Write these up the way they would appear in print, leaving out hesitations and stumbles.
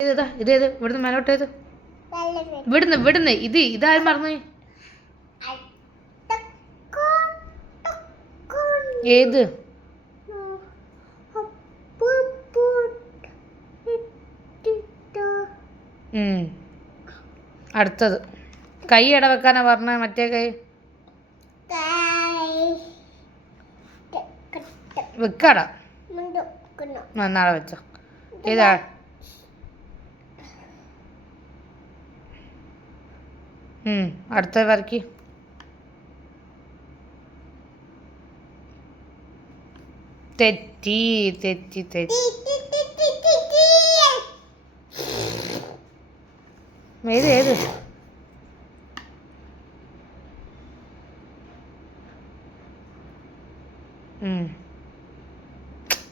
ഇതേത് ഇവിടുന്ന് മേലോട്ടേത് വിടുന്ന് ഇതാരും പറഞ്ഞു ഏത് അടുത്തത് കൈ ഇടവെക്കാനാ പറഞ്ഞ മറ്റേ കൈ വെക്കാടാ നാളെ വെച്ചോ ഏതാ അടുത്ത വരയ്ക്ക് തെറ്റി തെറ്റി തെറ്റി ഏത്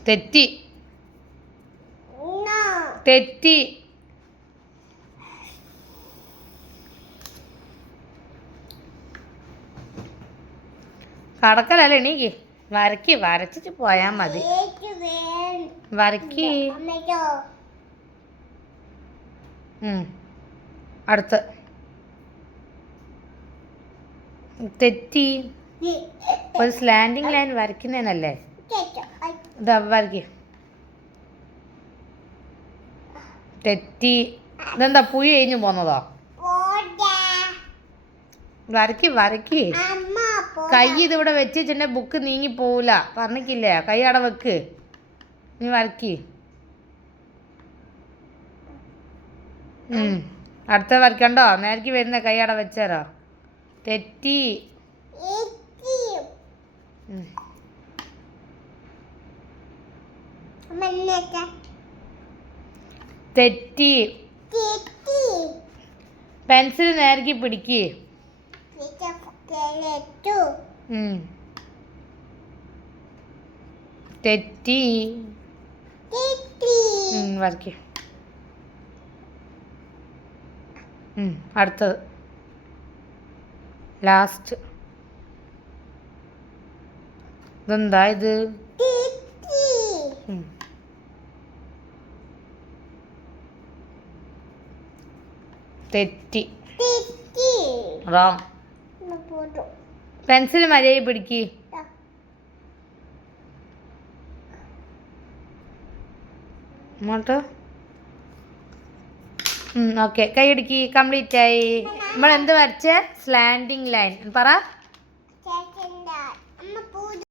തെറ്റി തെറ്റി കടക്കലല്ലേ എണീക്ക് വരച്ചിട്ട് പോയാൽ മതി വരയ്ക്ക് അടുത്ത തെറ്റി ഒരു സ്ലാൻഡിങ് ലൈൻ വരയ്ക്കുന്നതിനല്ലേ ഇതാ വരയ്ക്ക് തെറ്റി ഇതെന്താ പുഴ കഴിഞ്ഞു പോന്നതോ വരയ്ക്ക് കൈ ഇതിവിടെ വെച്ചിട്ടുണ്ടെ ബുക്ക് നീങ്ങി പോവില്ല പറഞ്ഞിക്കില്ലേ കൈ അവിടെ വെക്ക് നീ വരയ്ക്ക് അടുത്ത വരയ്ക്കണ്ടോ നേരക്ക് വരുന്ന കൈ അവിടെ വെച്ചേരോ തെറ്റി തെറ്റി പെൻസിൽ നേരക്ക് പിടിക്ക് തെറ്റി വരയ്ക്ക് അടുത്തത് ലാസ്റ്റ് ഇതെന്താ ഇത് തെറ്റി റോങ് പെൻസിൽ മര്യാദ പിടിക്ക് ഇങ്ങോട്ട് ഓക്കെ കൈ ഇടുക്കി കംപ്ലീറ്റ് ആയി നമ്മൾ എന്ത് വരച്ചേ സ്ലാൻഡിങ് ലൈൻ പറ